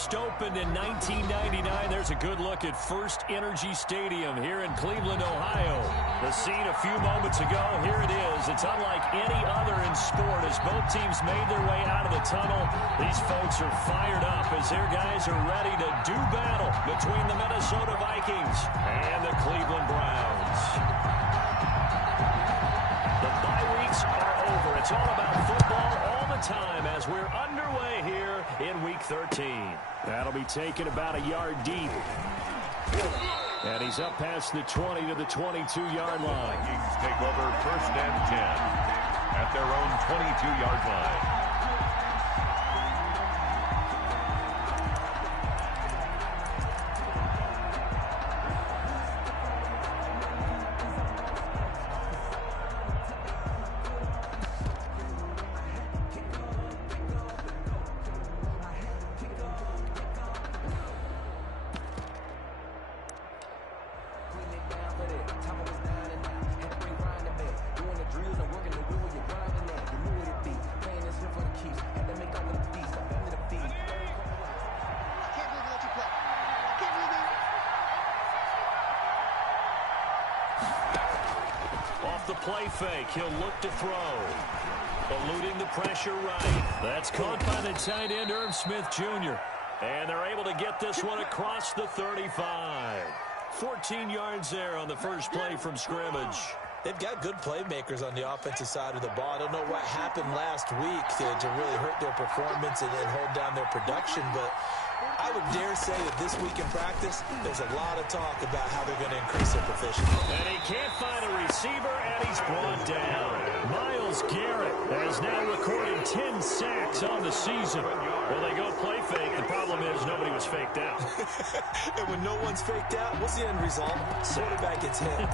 first opened in 1999. There's a good look at First Energy Stadium here in Cleveland, Ohio. The scene a few moments ago, here it is. It's unlike any other in sport as both teams made their way out of the tunnel. These folks are fired up as their guys are ready to do battle between the Minnesota Vikings and the Cleveland Browns. The bye weeks are over. It's all about football all the time as we're underway here in Week 13. That'll be taken about a yard deep. And he's up past the 20 to the 22-yard line. Vikings take over 1st and 10 at their own 22-yard line. The play fake, he'll look to throw. Eluding the pressure right. That's caught by the tight end, Irv Smith Jr. And they're able to get this one across the 35. 14 yards there on the first play from scrimmage. They've got good playmakers on the offensive side of the ball. I don't know what happened last week to really hurt their performance and hold down their production, but I would dare say that this week in practice, there's a lot of talk about how they're going to increase their proficiency. And he can't find a receiver, and he's brought down. Myles Garrett has now recorded 10 sacks on the season. Well, they go play fake. The problem is nobody was faked out. And when no one's faked out, what's the end result? Quarterback gets hit.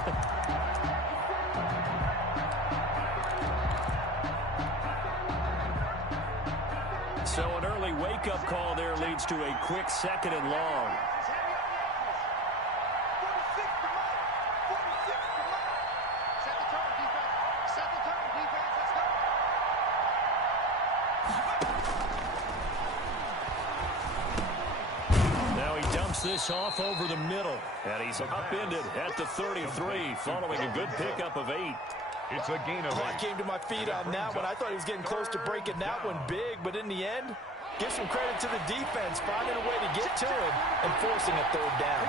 So an early wake-up call there leads to a quick 2nd and long. Now he dumps this off over the middle, and he's upended at the 33 following a good pickup of 8. It's a gain of 8. I came to my feet on that one. I thought he was getting close to breaking that one big, but in the end, give some credit to the defense, finding a way to get to it and forcing a 3rd down.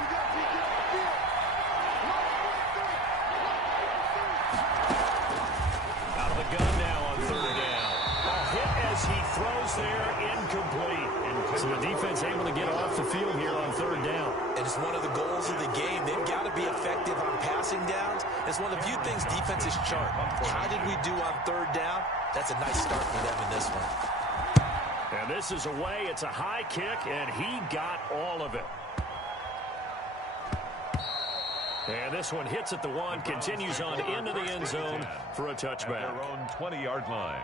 Out of the gun now on 3rd down. A hit as he throws there, incomplete. So the defense able to get off the field here on 3rd down. And it's one of the goals of the game. They've got to be effective on passing downs. It's one of the few things defenses chart. How did we do on 3rd down? That's a nice start for them in this one. And this is away. It's a high kick, and he got all of it. And this one hits at the 1, continues on into the end zone for a touchback. At their own 20-yard line.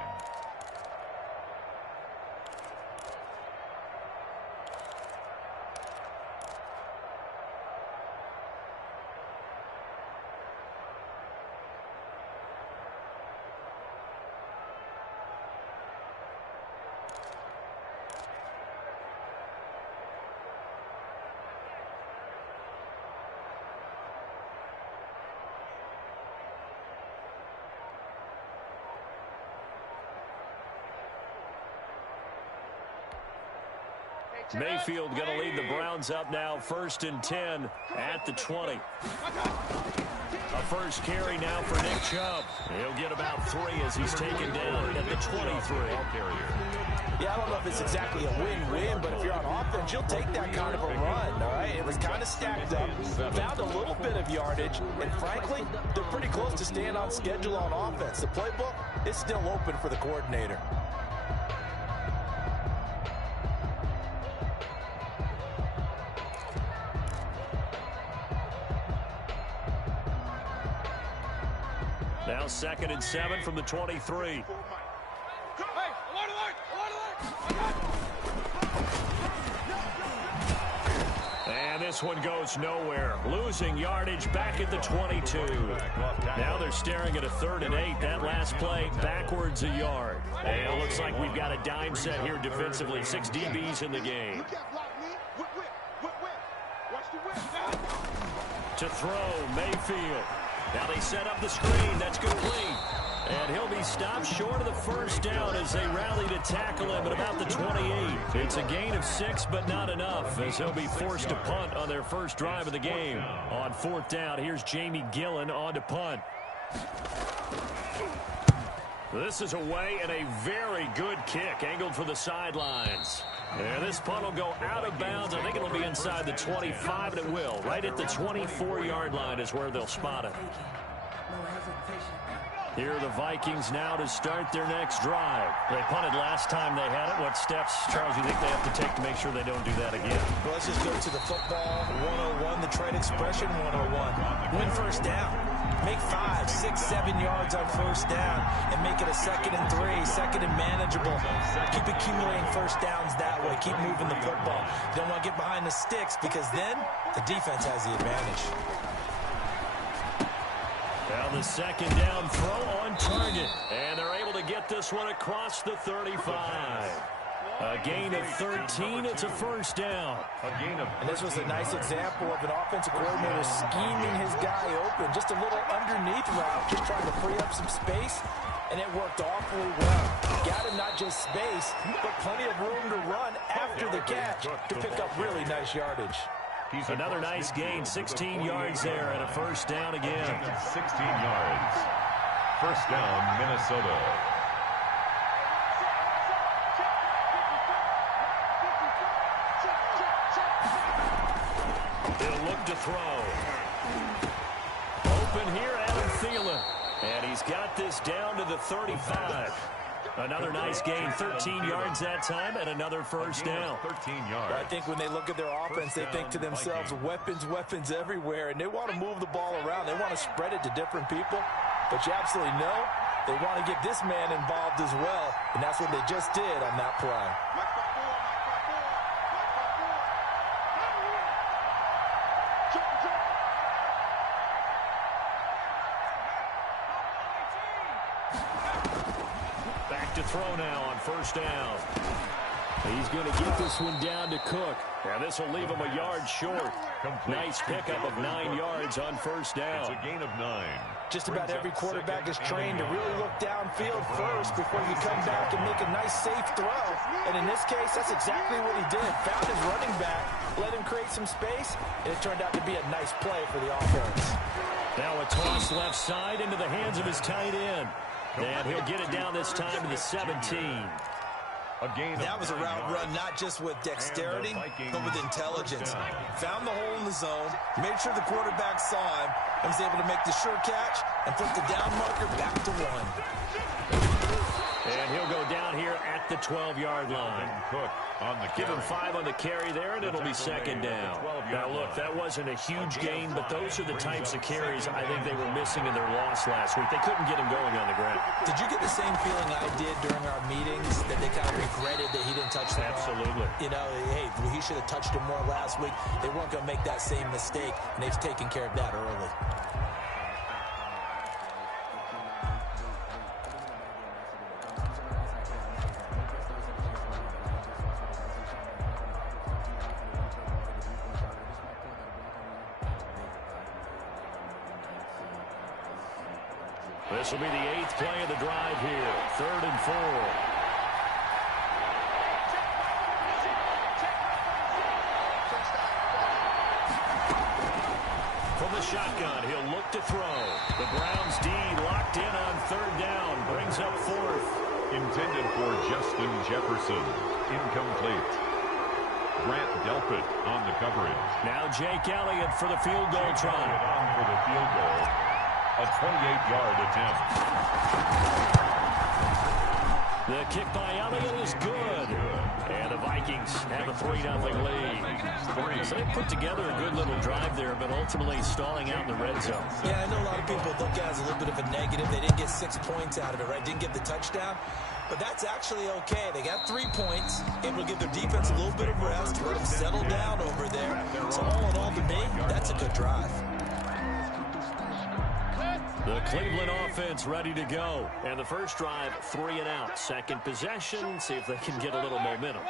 Mayfield going to lead the Browns up now, 1st and 10 at the 20. A first carry now for Nick Chubb. He'll get about 3 as he's taken down at the 23. Yeah, I don't know if it's exactly a win-win, but if you're on offense, you'll take that kind of a run, all right? It was kind of stacked up, found a little bit of yardage, and frankly, they're pretty close to staying on schedule on offense. The playbook is still open for the coordinator. Now 2nd and 7 from the 23. And this one goes nowhere. Losing yardage back at the 22. Now they're staring at a 3rd and 8. That last play backwards a yard. And it looks like we've got a dime set here defensively. 6 DBs in the game. To throw, Mayfield. Now they set up the screen. That's complete. And he'll be stopped short of the first down as they rally to tackle him at about the 28. It's a gain of 6, but not enough, as he'll be forced to punt on their first drive of the game. On fourth down, here's Jamie Gillen on to punt. This is away and a very good kick, angled for the sidelines. And this punt will go out of bounds. I think it'll be inside the 25, and it will. Right at the 24-yard line is where they'll spot it. Here are the Vikings now to start their next drive. They punted last time they had it. What steps, Charles, you think they have to take to make sure they don't do that again? Well, let's just go to the football 101, the trade expression 101. Win first down. Make 5, 6, 7 yards on first down and make it a 2nd and 3, 2nd and manageable. Keep accumulating first downs that way. Keep moving the football. You don't want to get behind the sticks because then the defense has the advantage. Now the second down throw on target. And they're able to get this one across the 35. A gain of 13. It's a first down. And this was a nice example of an offensive coordinator scheming his guy open. Just a little underneath route, just trying to free up some space. And it worked awfully well. Got him not just space, but plenty of room to run after the catch to pick up really nice yardage. Another nice gain, 16 yards there, and a first down again. 16 yards. First down, Minnesota. He'll look to throw. Open here, Adam Thielen. And he's got this down to the 35. Another nice gain, 13 yards that time, and another first down. 13 yards. I think when they look at their offense, they think to themselves, weapons everywhere, and they want to move the ball around. They want to spread it to different people, but you absolutely know they want to get this man involved as well, and that's what they just did on that play. To throw now on first down. He's going to get this one down to Cook. Now this will leave him a yard short. Nice pickup of 9 yards on first down. It's a gain of 9. Just about every quarterback is trained to really look downfield first before you come back and make a nice safe throw. And in this case, that's exactly what he did. Found his running back, let him create some space, and it turned out to be a nice play for the offense. Now a toss left side into the hands of his tight end. And he'll get it down this time to the 17. That was a route run not just with dexterity, but with intelligence. Found the hole in the zone, made sure the quarterback saw him, and was able to make the sure catch and flip the down marker back to 1. And he'll go down here at the 12-yard line. Give him 5 on the carry there, and it'll be second down. Now, look, that wasn't a huge gain, but those are the types of carries I think they were missing in their loss last week. They couldn't get him going on the ground. Did you get the same feeling I did during our meetings, that they kind of regretted that he didn't touch the ball? Absolutely. You know, hey, he should have touched him more last week. They weren't going to make that same mistake, and they've taken care of that early. This will be the 8th play of the drive here. 3rd and 4. From the shotgun, he'll look to throw. The Browns D locked in on 3rd down. Brings up 4th. Intended for Justin Jefferson. Incomplete. Grant Delpit on the coverage. Now Jake Elliott for the field goal try. On for the field goal. A 28-yard attempt. The kick by Elliott is good. And the Vikings have a 3-0 lead. So they put together a good little drive there, but ultimately stalling out in the red zone. Yeah, I know a lot of people look at it as a little bit of a negative. They didn't get 6 points out of it, right? Didn't get the touchdown. But that's actually okay. They got 3 points, able to give their defense a little bit of rest, let them settle down over there. So all in all, to me, that's a good drive. The Cleveland offense ready to go. And the first drive, 3 and out. Second possession, see if they can get a little momentum.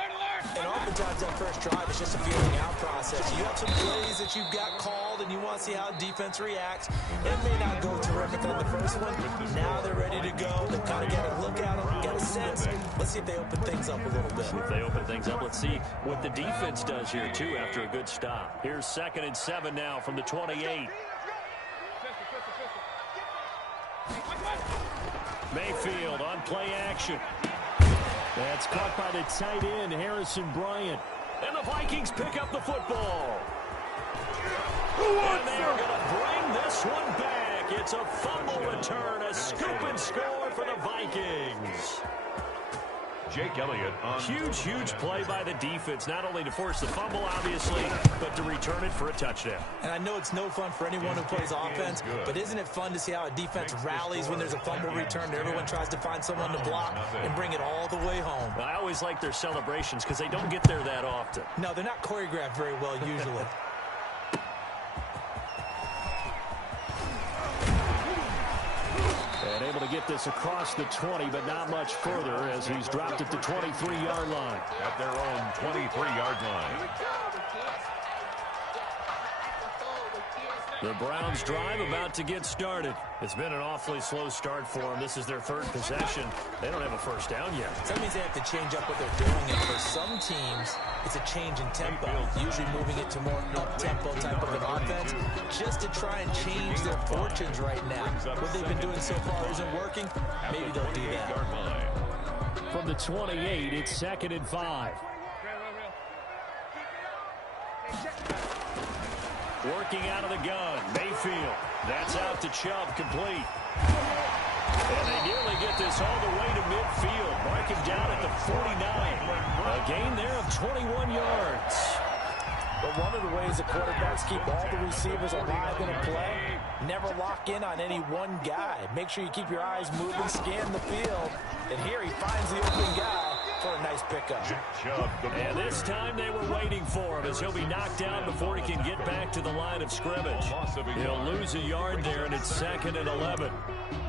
And oftentimes that first drive is just a feeling out process. You have some plays that you've got called and you want to see how the defense reacts. It may not go terrific on the first one. Now they're ready to go. They kind of got a look at them, got a sense. Let's see if they open things up a little bit. If they open things up, let's see what the defense does here, too, after a good stop. Here's 2nd and 7 now from the 28. Mayfield on play action. That's caught by the tight end, Harrison Bryant. And the Vikings pick up the football. And they're going to bring this one back. It's a fumble return, a scoop and score for the Vikings. Jake Elliott on huge play by the defense, not only to force the fumble, obviously, but to return it for a touchdown. And I know it's no fun for anyone who plays offense, but isn't it fun to see how a defense rallies when there's a fumble return and everyone tries to find someone to block and bring it all the way home? I always like their celebrations because they don't get there that often. No, they're not choreographed very well usually. And able to get this across the 20, but not much further as he's dropped at the 23-yard line. At their own 23-yard line. The Browns drive about to get started. It's been an awfully slow start for them. This is their 3rd possession. They don't have a first down yet. So that means they have to change up what they're doing. And for some teams, it's a change in tempo. Usually moving it to more up-tempo type of an offense just to try and change their fortunes right now. What they've been doing so far isn't working. Maybe they'll do that. From the 28, it's 2nd and 5. Working out of the gun, Mayfield. That's out to Chubb, complete. And they nearly get this all the way to midfield. Mark him down at the 49. A gain there of 21 yards. But one of the ways the quarterbacks keep all the receivers alive in a play, never lock in on any one guy. Make sure you keep your eyes moving, scan the field. And here he finds the open guy for a nice pickup. And this time they were waiting for him as he'll be knocked down before he can get back to the line of scrimmage. He'll lose a yard there, and it's 2nd and 11.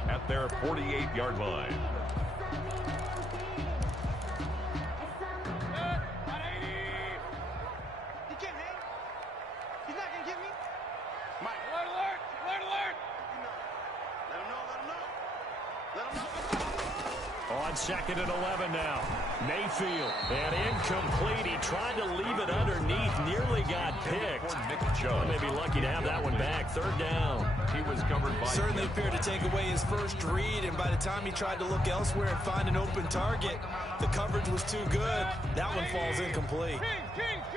At their 48-yard line. On 2nd and 11 now. Mayfield. And incomplete. He tried to leave it underneath. Nearly got picked. Well, may be lucky to have that one back. 3rd down. He was covered by... Certainly appeared to take away his first read, and by the time he tried to look elsewhere and find an open target, the coverage was too good. That one falls incomplete.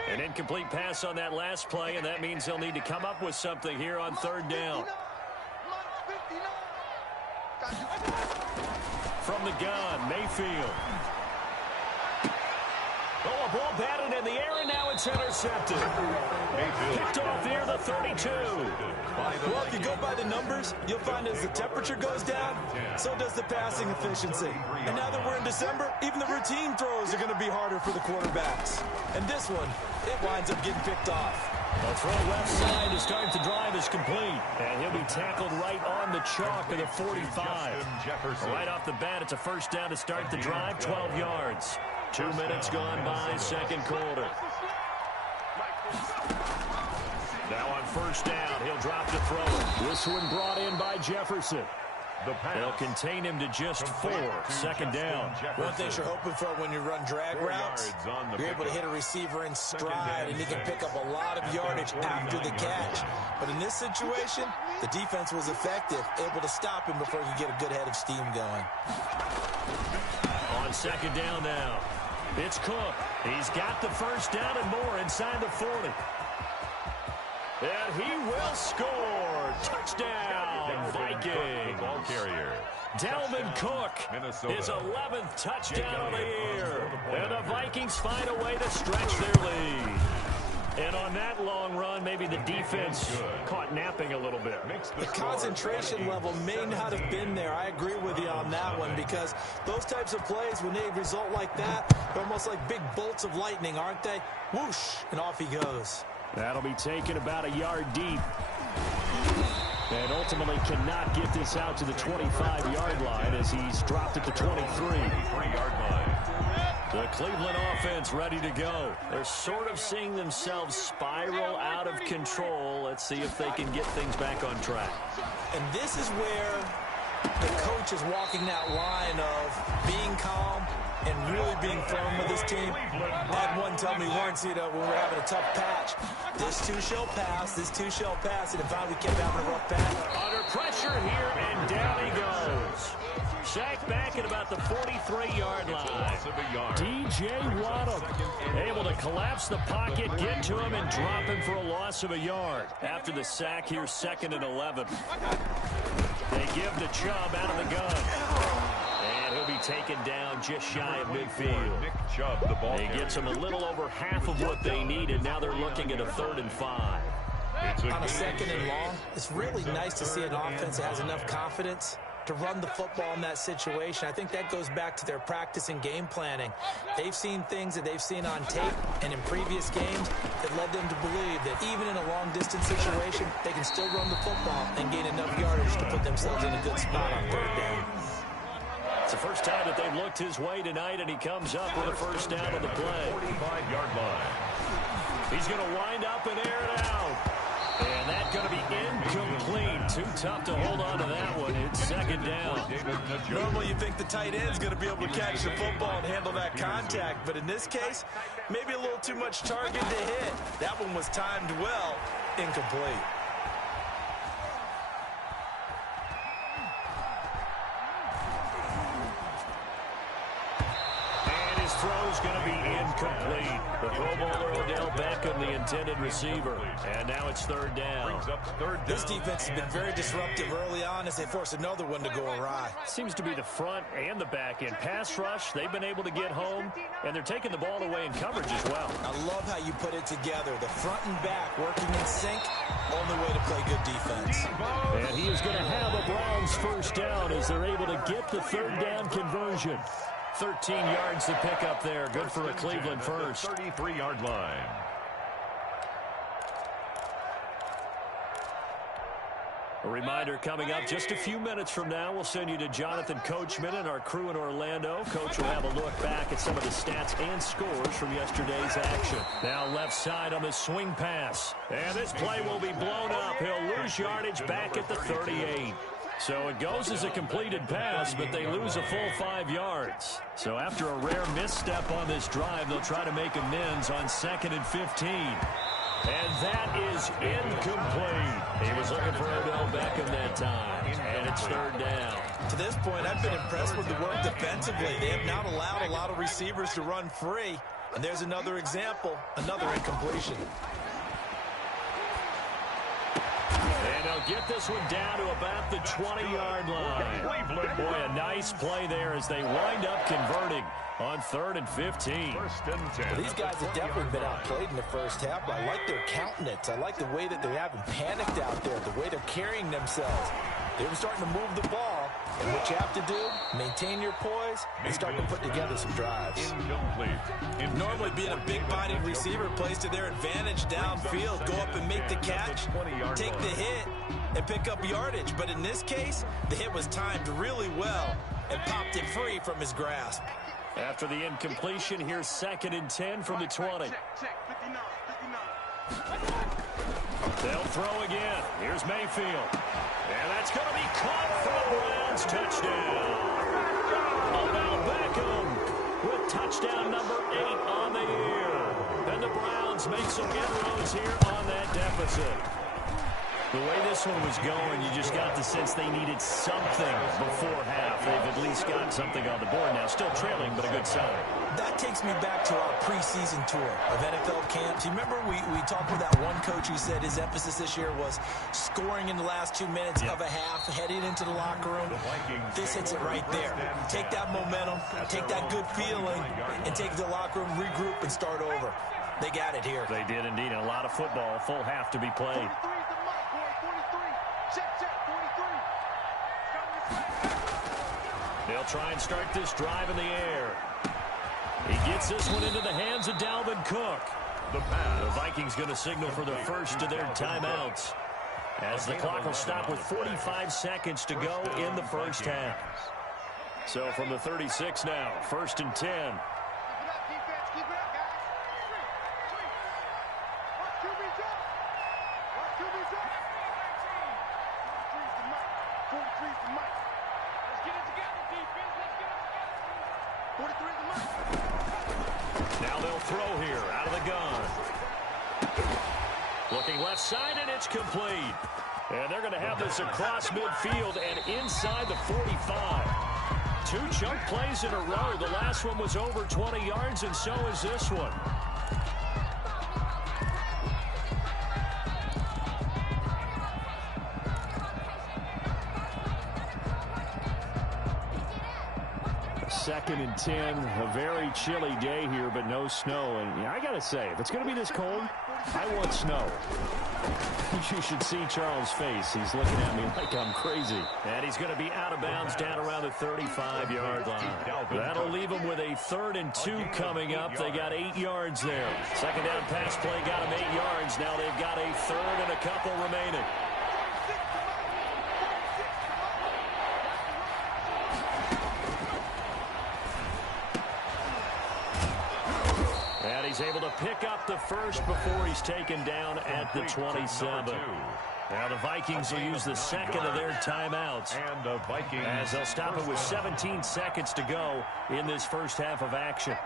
An incomplete pass on that last play, and that means he'll need to come up with something here on 3rd down. From the gun, Mayfield. Oh, a ball batted in the air, and now it's intercepted. Picked off near the 32. Well, if you go by the numbers, you'll find as the temperature goes down, so does the passing efficiency. And now that we're in December, even the routine throws are going to be harder for the quarterbacks. And this one, it winds up getting picked off. A throw left side to start the drive is complete. And he'll be tackled right on the chalk of the 45. Right off the bat, it's a first down to start the drive, 12 yards. 2 minutes gone by, 2nd quarter. Now on 1st down, he'll drop to throw it. This one brought in by Jefferson. They'll contain him to just 4. 2nd down. One thing you're hoping for when you run drag routes, you're able to hit a receiver in stride, and he can pick up a lot of yardage after the catch. But in this situation, the defense was effective, able to stop him before he could get a good head of steam going. On 2nd down now, it's Cook. He's got the first down and more inside the 40. And he will score. Touchdown, Vikings. Ball carrier. Dalvin Cook, his 11th touchdown of the year. And the Vikings find a way to stretch their lead. And on that long run, maybe the defense caught napping a little bit. The concentration level may not have been there. I agree with you on that one, because those types of plays, when they result like that, they're almost like big bolts of lightning, aren't they? Whoosh, and off he goes. That'll be taken about a yard deep. And ultimately cannot get this out to the 25-yard line as he's dropped at the 23. 23-yard line. The Cleveland offense ready to go. They're sort of seeing themselves spiral out of control. Let's see if they can get things back on track. And this is where the coach is walking that line of being calm and really being firm with his team. I had one tell me once, when we were having a tough patch, this too shall pass, this too shall pass, and finally we kept having a rough patch. Under pressure here, and down he goes. Sacked back at about the 43-yard line. D.J. Waddle able to collapse the pocket, get to him, and drop him for a loss of a yard. After the sack here, 2nd and 11. They give to Chubb out of the gun. And he'll be taken down just shy of midfield. He gets them a little over half of what they needed. Now they're looking at a 3rd and 5. On a 2nd and long, it's really nice to see an offense that has enough confidence to run the football in that situation. I think that goes back to their practice and game planning. They've seen things that they've seen on tape and in previous games that led them to believe that even in a long-distance situation, they can still run the football and gain enough yardage to put themselves in a good spot on 3rd down. It's the first time that they've looked his way tonight, and he comes up with a 1st down on the play. 45-yard line. He's going to wind up and air it out. And that's going to be incomplete. Too tough to hold on to that one. It's 2nd down. Normally you think the tight end's going to be able to catch the football and handle that contact. But in this case, maybe a little too much target to hit. That one was timed well. Incomplete. Throw's going to be incomplete. The Pro Bowler Odell Beckham, the intended receiver. And now it's 3rd down. This defense has been very disruptive early on as they force another one to go awry. Seems to be the front and the back end. Pass rush, they've been able to get home, and they're taking the ball away in coverage as well. I love how you put it together. The front and back working in sync. Only way to play good defense. And he is going to have a Browns 1st down as they're able to get the 3rd down conversion. 13 yards to pick up there. Good for a Cleveland first. 33-yard line. A reminder coming up just a few minutes from now. We'll send you to Jonathan Coachman and our crew in Orlando. Coach will have a look back at some of the stats and scores from yesterday's action. Now left side on the swing pass. And this play will be blown up. He'll lose yardage back at the 38. So it goes as a completed pass, but they lose a full 5 yards. So after a rare misstep on this drive, they'll try to make amends on 2nd and 15. And that is incomplete. He was looking for Odell Beckham that time. And it's 3rd down. To this point, I've been impressed with the work defensively. They have not allowed a lot of receivers to run free. And there's another example, another incompletion. And they'll get this one down to about the 20-yard line. Boy, a nice play there as they wind up converting on 3rd and 15. Well, these guys have definitely been outplayed in the first half, but I like their countenance. I like the way that they haven't panicked out there, the way they're carrying themselves. They were starting to move the ball, and what you have to do, maintain your poise and start to put together some drives. Normally being a big-bodied receiver plays to their advantage downfield, go up and make the catch, take the hit, and pick up yardage. But in this case, the hit was timed really well and popped it free from his grasp. After the incompletion, here's 2nd and 10 from the 20. They'll throw again. Here's Mayfield. And that's going to be caught for the Browns. Touchdown. Odell Beckham with touchdown number 8 on the year. And the Browns make some inroads here on that deficit. The way this one was going, you just got the sense they needed something before half. They've at least got something on the board now. Still trailing, but a good sign. That takes me back to our preseason tour of NFL camps. You remember we talked with that one coach who said his emphasis this year was scoring in the last 2 minutes of a half, heading into the locker room. This hits it right there. Take that momentum, take that good feeling, and take the locker room, regroup, and start over. They got it here. They did indeed. And a lot of football, full half to be played. They'll try and start this drive in the air. He gets this one into the hands of Dalvin Cook. The Vikings going to signal for the first of their timeouts, as the clock will stop with 45 seconds to go in the first half. So from the 36 now, 1st and 10. Now they'll throw here out of the gun. Looking left side, and it's complete. And they're going to have this across midfield and inside the 45. 2 chunk plays in a row. The last one was over 20 yards, and so is this one. Second and 10, a very chilly day here, but no snow. And I got to say, if it's going to be this cold, I want snow. You should see Charles' face. He's looking at me like I'm crazy. And he's going to be out of bounds down around the 35-yard line. That'll leave them with a 3rd and 2 coming up. They got 8 yards there. Second down pass play got them 8 yards. Now they've got a 3rd and a couple remaining. He's able to pick up the first before he's taken down at the 27. Now the Vikings will use the second of their timeouts as they'll stop it with 17 seconds to go in this first half of action.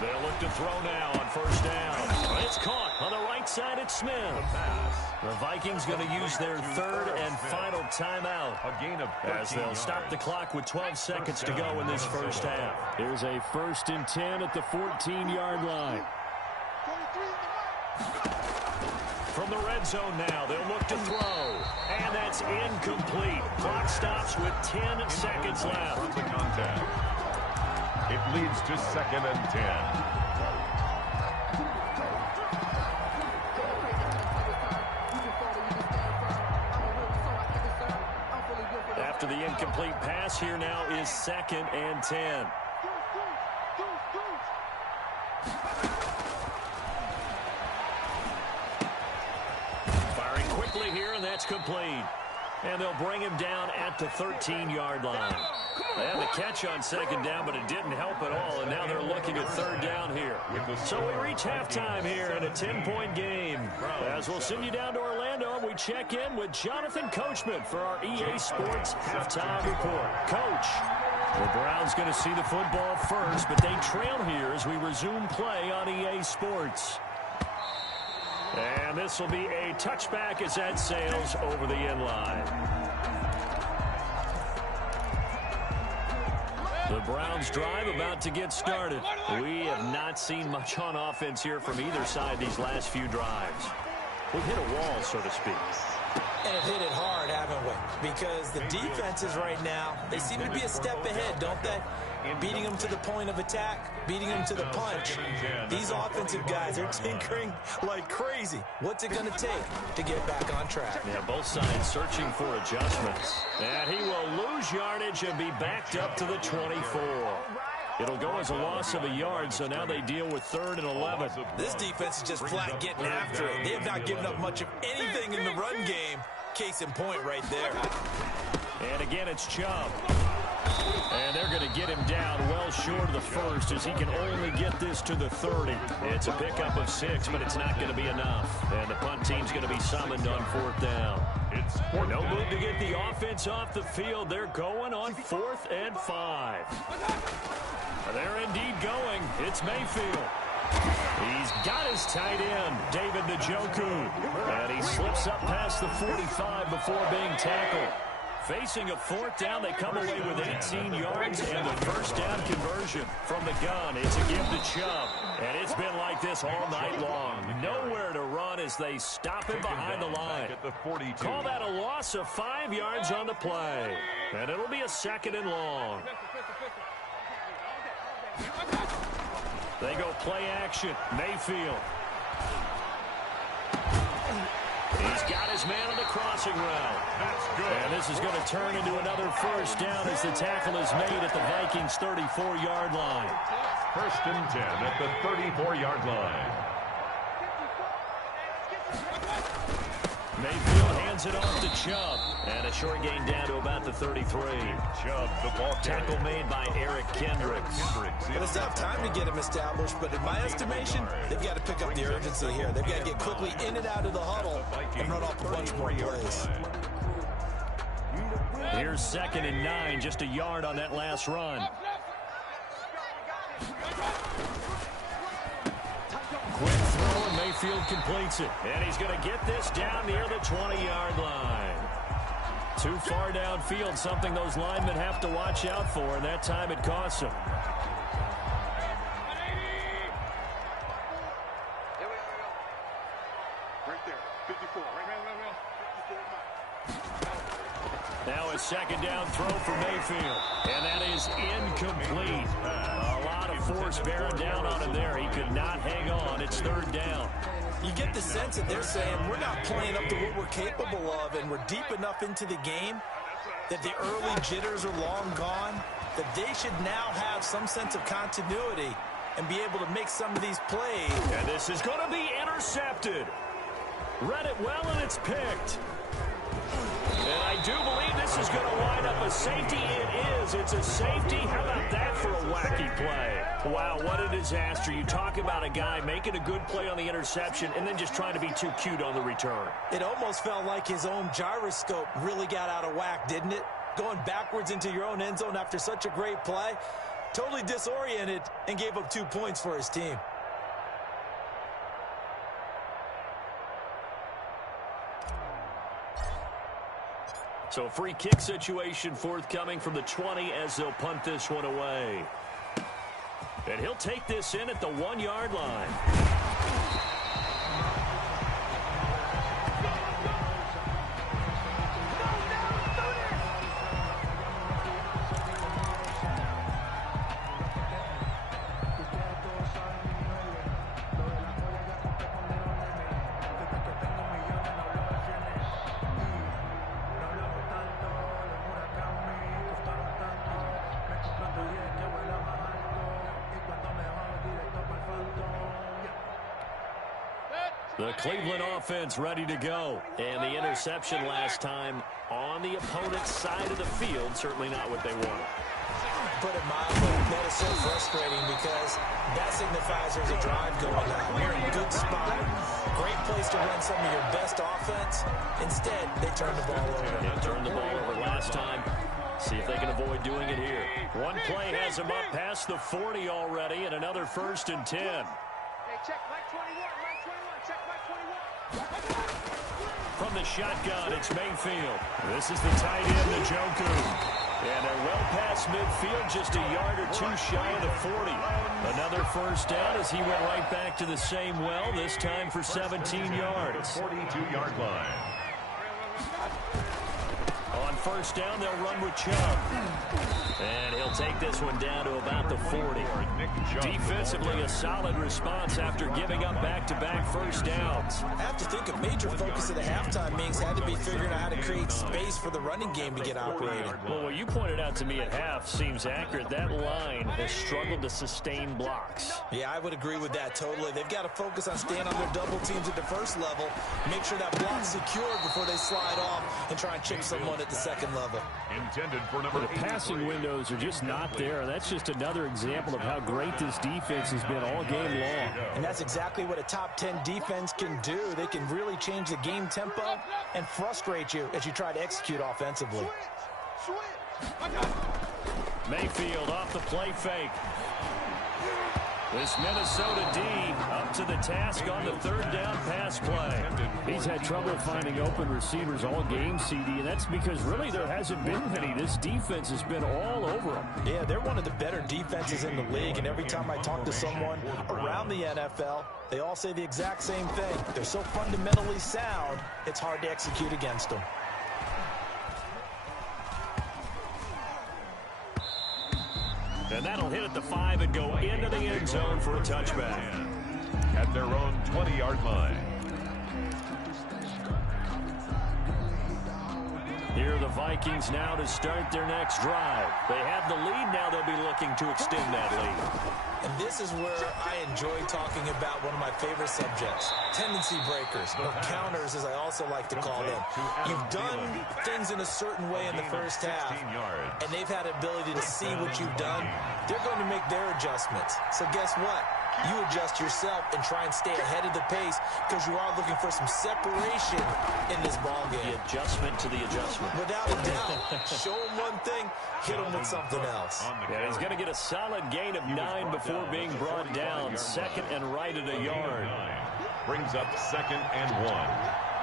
They'll look to throw now on first down. It's caught on the right side at Smith. The Vikings going to use their 3rd and final timeout as they'll stop the clock with 12 seconds to go in this first half. Here's a 1st and 10 at the 14-yard line. From the red zone now, they'll look to throw. And that's incomplete. Clock stops with 10 seconds left. It leads to 2nd and 10. After the incomplete pass, here now is 2nd and 10. Firing quickly here, and that's complete. And they'll bring him down at the 13-yard line. They had the catch on 2nd down, but it didn't help at all, and now they're looking at 3rd down here. So we reach halftime here in a 10-point game. As we'll send you down to Orlando, we check in with Jonathan Coachman for our EA Sports Halftime Report. Coach, the Browns going to see the football first, but they trail here as we resume play on EA Sports. And this will be a touchback as that sails over the end line. The Browns drive about to get started. We have not seen much on offense here from either side these last few drives. We've hit a wall, so to speak. And have hit it hard, haven't we? Because the defenses right now, they seem to be a step ahead, don't they? Beating them to the point of attack, beating them to the punch. These offensive guys are tinkering like crazy. What's it going to take to get back on track? Yeah, both sides searching for adjustments. And he will lose yardage and be backed up to the 24. It'll go as a loss of a yard, so now they deal with 3rd and 11. This defense is just flat getting after it. They have not given up much of anything in the run game. Case in point right there. And again, it's Chubb. And they're going to get him down well short of the first as he can only get this to the 30. It's a pickup of 6, but it's not going to be enough. And the punt team's going to be summoned on 4th down. It's no move to get the offense off the field. They're going on 4th and 5. They're indeed going. It's Mayfield. He's got his tight end, David Njoku. And he slips up past the 45 before being tackled. Facing a 4th down, they come away with 18 yards and the first down conversion from the gun. It's a give to Chubb, and it's been like this all night long. Nowhere to run as they stop him behind the line. Call that a loss of 5 yards on the play, and it'll be a 2nd and long. They go play action. Mayfield. He's got his man on the crossing route. That's good. And this is going to turn into another first down as the tackle is made at the Vikings' 34-yard line. 1st and 10 at the 34-yard line. Mayfield hands it off to Chubb. And a short gain down to about the 33. Chubb, the ball Tackle made by Eric Kendricks. Well, it's not time to get him established, but in my estimation, they've got to pick up the urgency here. They've got to get quickly in and out of the huddle and run off a bunch more plays. Here's 2nd and 9, just a yard on that last run. Quick throw, and Mayfield completes it. And he's going to get this down near the 20-yard line. Too far downfield, something those linemen have to watch out for, and that time it costs them. Right there, 54. Now a 2nd down throw for Mayfield. And that is incomplete. A lot of force bearing down on him there. He could not hang on. It's 3rd down. You get the sense that they're saying we're not playing up to what we're capable of, and we're deep enough into the game that the early jitters are long gone, that they should now have some sense of continuity and be able to make some of these plays. And this is going to be intercepted. Read it well, and it's picked. And I do believe this is going to wind up a safety. It is. It's a safety. How about that for a wacky play? Wow, what a disaster. You talk about a guy making a good play on the interception and then just trying to be too cute on the return. It almost felt like his own gyroscope really got out of whack, didn't it? Going backwards into your own end zone after such a great play. Totally disoriented and gave up 2 points for his team. So free kick situation forthcoming from the 20 as they'll punt this one away. And he'll take this in at the 1-yard line. The Cleveland offense ready to go. And the interception last time on the opponent's side of the field, certainly not what they wanted. Put it mildly, that is so frustrating because that signifies there's a drive going on. You're in a good spot, great place to run some of your best offense. Instead, they turned the ball over. They turned the ball over last time. See if they can avoid doing it here. One play has them up past the 40 already, and another 1st and 10. Hey, check Mike 21, Mike 21, check Mike 21. From the shotgun, it's Mayfield. This is the tight end, Njoku. And they're well past midfield, just a yard or two shy of the 40. Another 1st down as he went right back to the same well, this time for 17 yards. 42-yard line. On 1st down, they'll run with Chubb. And he'll take this one down to about the 40. Defensively, a solid response after giving up back-to-back 1st downs. I have to think a major focus of the halftime meetings had to be figuring out how to create space for the running game to get operating. Well, what you pointed out to me at half seems accurate. That line has struggled to sustain blocks. Yeah, I would agree with that totally. They've got to focus on staying on their double teams at the first level, make sure that block's secured before they slide off and try and chip someone at the second level. Intended for number The passing windows are just not there, and that's just another example of how great this defense has been all game long. And that's exactly what a top 10 defense can do. They can really change the game tempo and frustrate you as you try to execute offensively. Mayfield off the play fake. This Minnesota D up to the task on the 3rd down pass play. He's had trouble finding open receivers all game, CD, and that's because really there hasn't been many. This defense has been all over them. Yeah, they're one of the better defenses in the league, and every time I talk to someone around the NFL, they all say the exact same thing. They're so fundamentally sound, it's hard to execute against them. And that'll hit at the 5 and go into the end zone for a touchback. at their own 20-yard line. Here are the Vikings now to start their next drive. They have the lead now. They'll be looking to extend that lead. And this is where I enjoy talking about one of my favorite subjects, tendency breakers, or counters as I also like to call them. You've done things in a certain way in the first half, and they've had the ability to see what you've done. They're going to make their adjustments. So guess what? You adjust yourself and try and stay ahead of the pace because you are looking for some separation in this ball game. The adjustment to the adjustment. Without a doubt. Show him one thing, hit him with something else. Yeah, he's going to get a solid gain of 9 before being brought down. Second and right at a yard. Brings up 2nd and 1.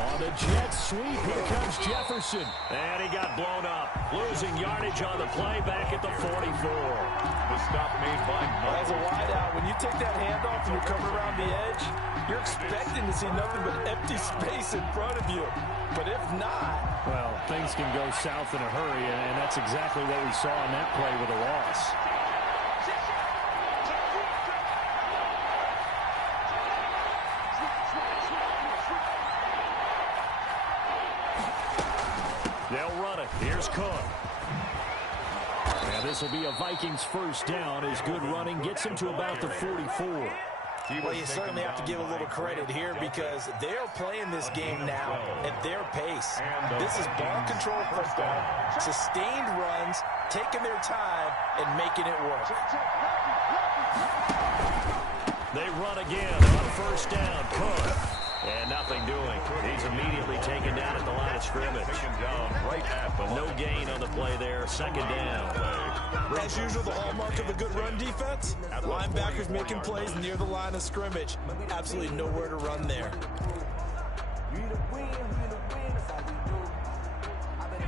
On the jet sweep, here comes Jefferson. And he got blown up. Losing yardage on the play back at the 44. The stop made by As a wideout, when you take that handoff and you come around the edge, you're expecting to see nothing but empty space in front of you. But if not... Well, things can go south in a hurry, and that's exactly what we saw in that play with a loss. They'll run it. Here's Cook. And this will be a Vikings first down as good running gets him to about the 44. Well, you certainly have to give a little credit here because they're playing this game now at their pace. This is ball control football, sustained runs, taking their time, and making it work. They run again on first down. Cook. And nothing doing. He's immediately taken down at the line of scrimmage. No gain on the play there. Second down. As usual, the hallmark of a good run defense, linebackers making plays near the line of scrimmage. Absolutely nowhere to run there.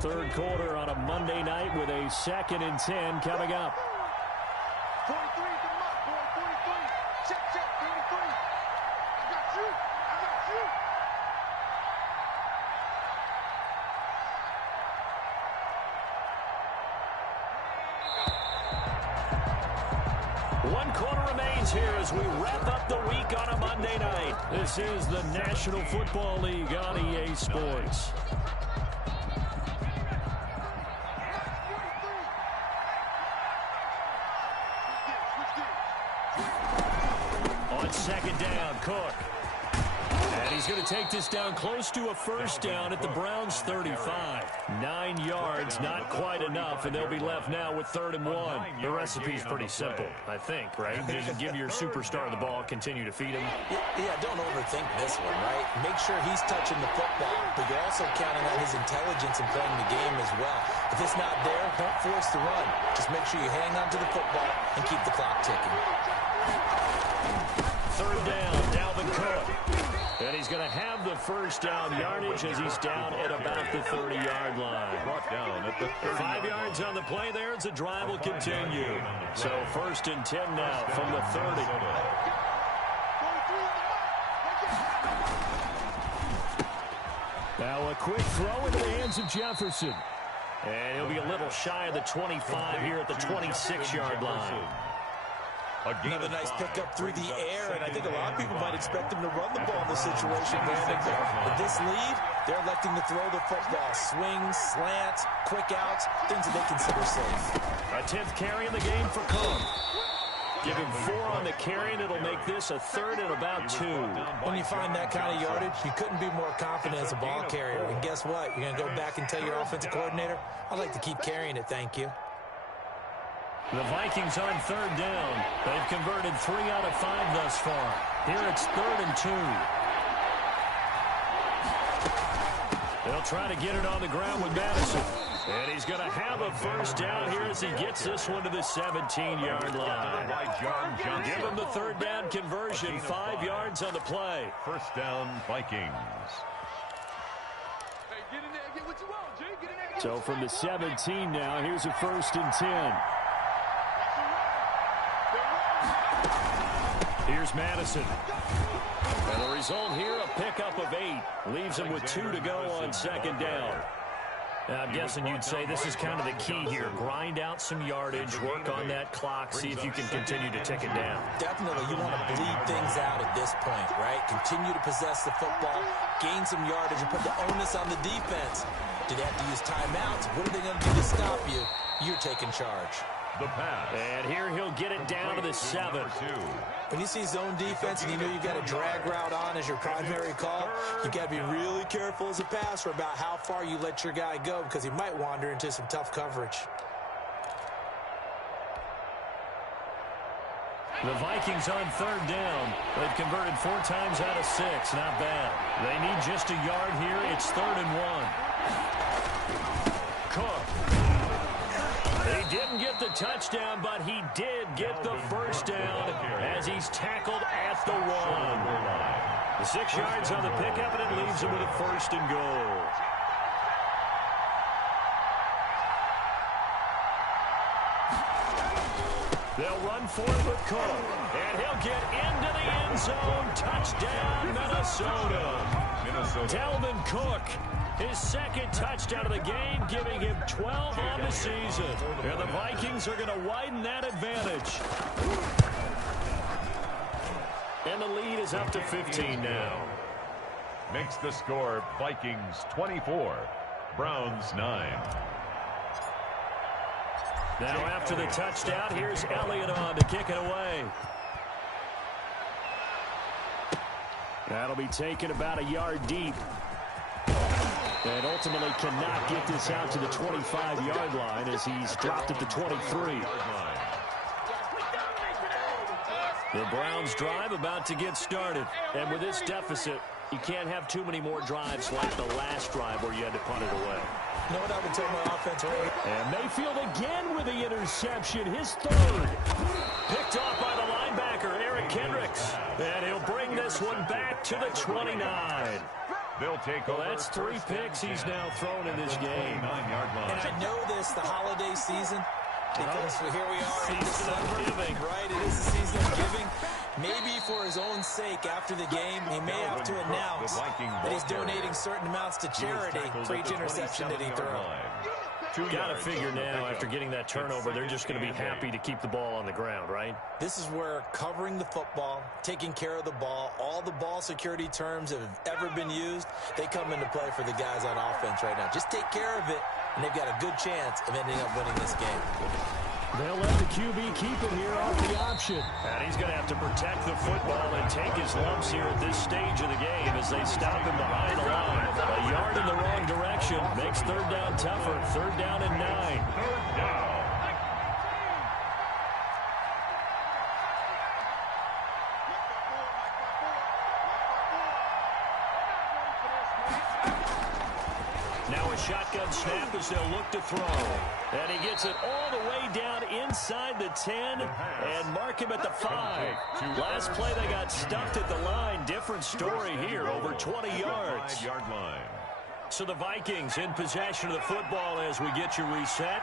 Third quarter on a Monday night with a 2nd and 10 coming up. 43 is the mark, boy. 43. Check, 43. I got you. One quarter remains here as we wrap up the week on a Monday night. This is the National Football League on EA Sports. On second down, Cook. And he's going to take this down close to a first down at the Browns' 35. 9 yards, not quite enough, and they'll be left now with 3rd and 1. The recipe's pretty simple, I think, right? Just give your superstar the ball, continue to feed him. Yeah, don't overthink this one, right? Make sure he's touching the football, but you're also counting on his intelligence in playing the game as well. If it's not there, don't force the run. Just make sure you hang on to the football and keep the clock ticking. 3rd down, Dalvin Cook. And he's going to have the first down yardage as he's down at about the 30-yard line. Brought down at the 30. 5 yards on the play there as the drive will continue. So 1st and 10 now from the 30. Now a quick throw into the hands of Jefferson. And he'll be a little shy of the 25 here at the 26-yard line. Another nice pickup through the air, and I think a lot of people might expect him to run the ball in this situation, Brandon. With this lead, they're electing to throw the football. Swings, slants, quick outs, things that they consider safe. A 10th carry in the game for Cook. Give him 4 on the carry, and it'll make this a 3rd and about 2. When you find that kind of yardage, you couldn't be more confident as a ball carrier. And guess what? You're going to go back and tell your offensive coordinator, I'd like to keep carrying it, thank you. The Vikings on 3rd down. They've converted 3 out of 5 thus far. Here it's 3rd and 2. They'll try to get it on the ground with Madison. And he's going to have a first down here as he gets this one to the 17-yard line. Give him the 3rd down conversion. 5 yards on the play. First down, Vikings. Hey, get in there and get what you want, Jay. Get in there and get So from the 17 now, here's a 1st and 10. Here's Madison. And the result here, a pickup of 8. Leaves him with 2 to go on 2nd down. I'm guessing you'd say this is kind of the key here. Grind out some yardage, work on that clock, see if you can continue to tick it down. Definitely, you want to bleed things out at this point, right? Continue to possess the football, gain some yardage, and put the onus on the defense. Do they have to use timeouts? What are they going to do to stop you? You're taking charge. The pass. And here he'll get it down to the 7. When you see zone defense and you know you've got a drag route on as your primary call, you've got to be really careful as a passer about how far you let your guy go because he might wander into some tough coverage. The Vikings on 3rd down. They've converted 4 times out of 6. Not bad. They need just a yard here. It's 3rd and 1. Cook. He didn't get the touchdown, but he did get the first down as he's tackled at the 1. The 6 yards on the pickup, and it leaves him with a 1st and goal. They'll run for it with Cook, and he'll get into the end zone. Touchdown, Minnesota. Dalvin Cook, his 2nd touchdown of the game, giving him 12 on the season. And the Vikings are going to widen that advantage. And the lead is up to 15 now. Makes the score Vikings 24, Browns 9. Now after the touchdown, here's Elliott on to kick it away. That'll be taken about a yard deep. And ultimately cannot get this out to the 25-yard line as he's dropped at the 23. The Browns drive about to get started. And with this deficit, you can't have too many more drives like the last drive where you had to punt it away. You know what I would tell my offense right? And Mayfield again with the interception, his 3rd. Picked off by the linebacker, Eric Kendricks. And he'll bring this one back to the 29. They'll take well, that's 3 picks he's now thrown in this game. And I know this, the holiday season, because here we are in December, giving. Right? It is the season of giving. Maybe for his own sake after the game, he may have to announce that he's donating certain amounts to charity for each interception that he throws. Got to figure now, after getting that turnover, they're just going to be happy to keep the ball on the ground, right? This is where covering the football, taking care of the ball, all the ball security terms that have ever been used, they come into play for the guys on offense right now. Just take care of it, and they've got a good chance of ending up winning this game. They'll let the QB keep it here off the option. And he's going to have to protect the football and take his lumps here at this stage of the game as they stop him behind the line. A yard in the wrong direction makes 3rd down tougher. 3rd down and 9. 3rd down. Now a shotgun snap as they'll look to throw. And he gets it all the way down inside the 10 and mark him at the 5. Last play they got stuffed at the line. Different story here, over 20 yards. 5-yard line. So the Vikings in possession of the football as we get you reset.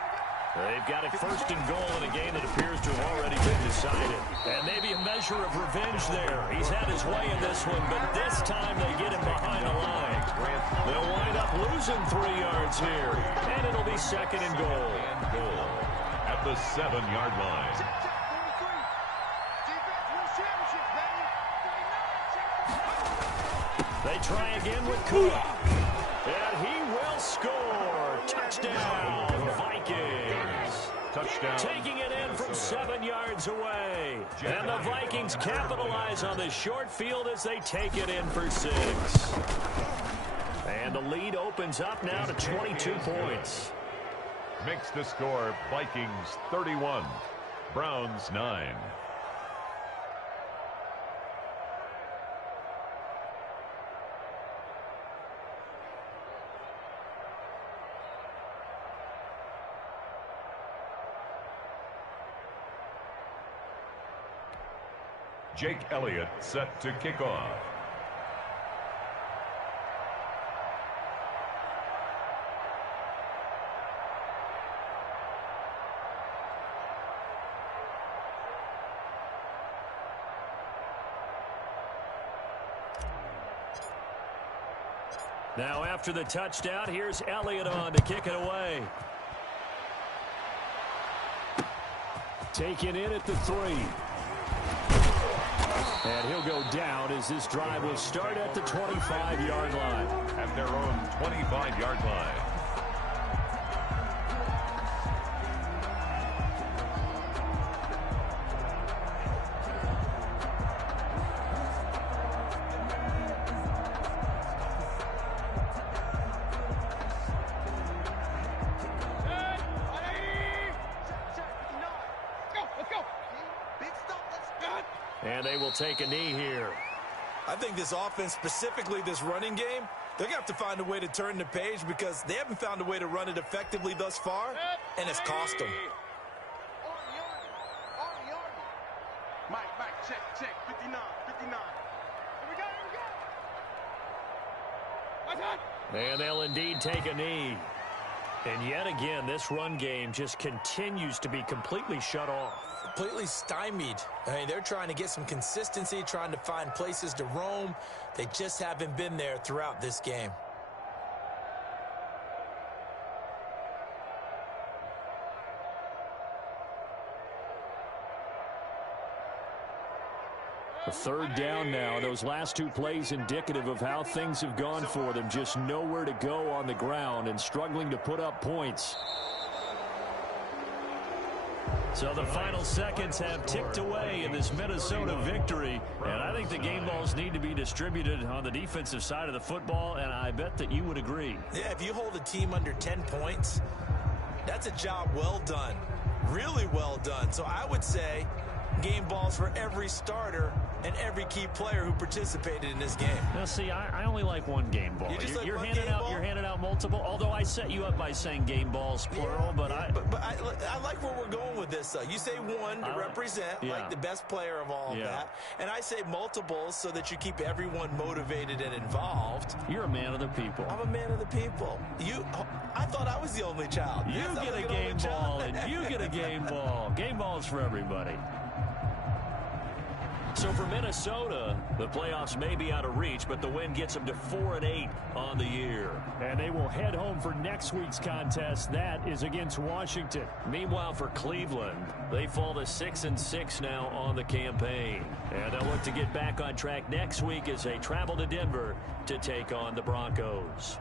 They've got it 1st and goal in a game that appears to have already been decided. And maybe a measure of revenge there. He's had his way in this one, but this time they get him behind the line. They'll wind up losing 3 yards here. And it'll be 2nd and goal. At the 7-yard line. They try again with Cook. And he will score. Touchdown, Vikings. Touchdown. Taking it in from 7 yards away. And the Vikings capitalize on this short field as they take it in for 6. And the lead opens up now to 22 points. Makes the score Vikings 31, Browns 9. Jake Elliott set to kick off. Now after the touchdown, here's Elliott on to kick it away. Taken in at the 3. And he'll go down as this drive will start at the 25-yard line. At their own 25-yard line. And they will take a knee here. I think this offense, specifically this running game, they're going to have to find a way to turn the page because they haven't found a way to run it effectively thus far, and it's cost them. Mike, check, 59. Here we go. And they'll indeed take a knee. And yet again, this run game just continues to be completely shut off. Completely stymied. I mean, they're trying to get some consistency, trying to find places to roam. They just haven't been there throughout this game. A third down now. Those last 2 plays indicative of how things have gone for them. Just nowhere to go on the ground and struggling to put up points. So the final seconds have ticked away in this Minnesota victory. And I think the game balls need to be distributed on the defensive side of the football, and I bet that you would agree. Yeah, if you hold a team under 10 points, that's a job well done. Really well done. So I would say game balls for every starter and every key player who participated in this game. Now, see, I only like one game ball. You're handing out multiple, although I set you up by saying game balls, plural, but I like where we're going with this. You say one to represent, like the best player of all of that, and I say multiples so that you keep everyone motivated and involved. You're a man of the people. I'm a man of the people. I thought I was the only child. You get a game ball, and you get a game ball. Game balls for everybody. So for Minnesota, the playoffs may be out of reach, but the win gets them to 4-8 on the year. And they will head home for next week's contest. That is against Washington. Meanwhile, for Cleveland, they fall to 6-6 now on the campaign. And they'll look to get back on track next week as they travel to Denver to take on the Broncos.